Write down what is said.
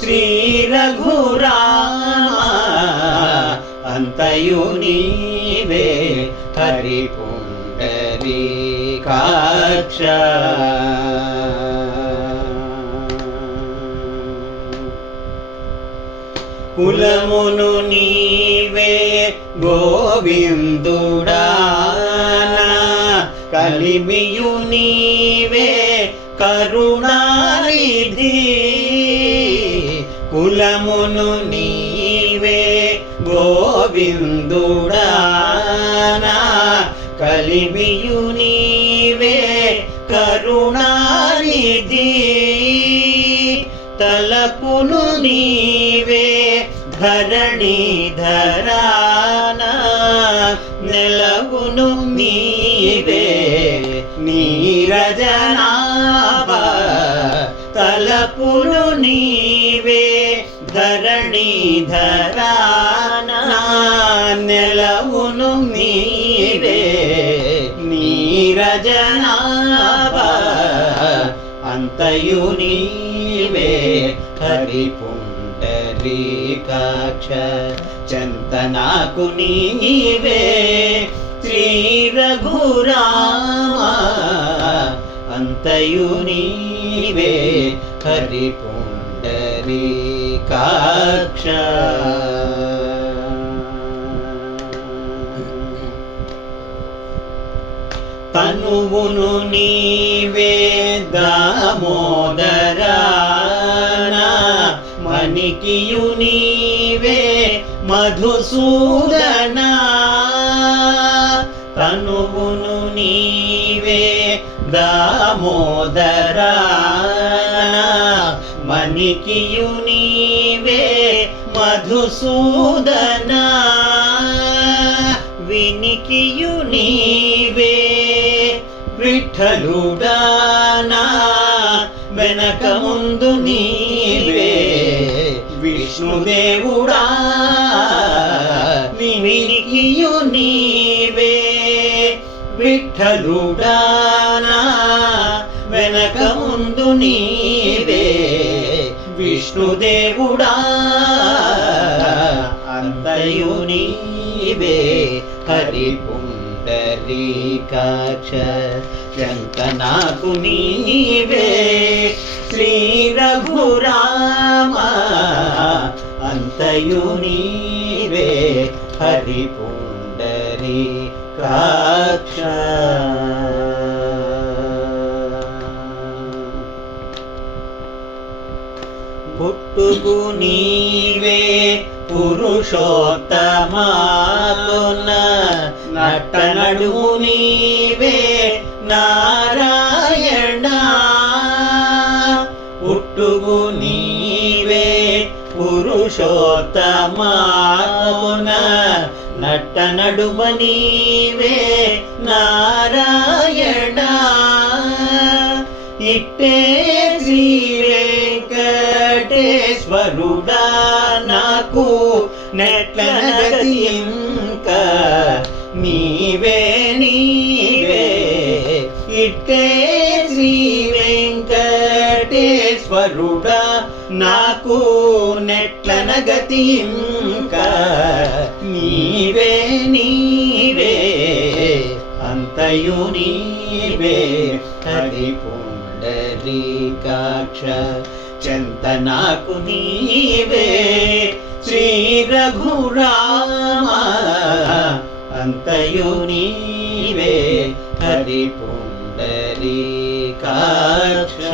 శ్రీ రఘురామ అంతయు నీవే హరి పుండరీకాక్ష కులమును నీవే గోవిందుడా కలిమియు నీ కులమును నీవే గోవిందుడానా. కలిమియు నీవే కరుణానిధి. తలపును నీవే ధరణి ధరాన నెలవును నీవే నీరజనా. తలపును నీవే ధరణి ధరాన. నెలవును నీవే నీరజనాభ అంతయు నీవే హరి పుండరీకాక్ష చంతనాకు నీవే శ్రీ రఘురామ. అంతయు నీవే హరి పుండరీకాక్ష తనువును నీవే దామోదరాన మణికియు నీవే మధుసూదన. తనువును నీవే దామోదర మణికియు నీవే మధుసూదన వినికియు నీవే విఠలుడానా వెనక ముందు నీవే విష్ణుదేవుడా వినికియు నీవే విఠలుడానా వెనక ముందు నీవే విష్ణుదేవుడా అంతయు నీవే హరి పుండరీకాక్ష నాకు నీవే శ్రీ రఘురామ అంతయు నీవే హరి పుండరీకాక్ష పుట్టుకు నీవే పురుషోత్తమాతున నట్ట నడుము పురుషోత్తమాన నట్ట నడుమ నీవే నారాయణ. ఇట్టే శ్రీ వెంకటేశ్వరుడా నాకు నెట్ల ఇంక నాకు నెట్లన గతి ఇంకా నీవే నీవే అంతయు నీవే. హరి పుండరీకాక్ష చెంత నాకు నీవే. శ్రీ రఘురామ అంతయు నీవే. హరి పుండరీకాక్ష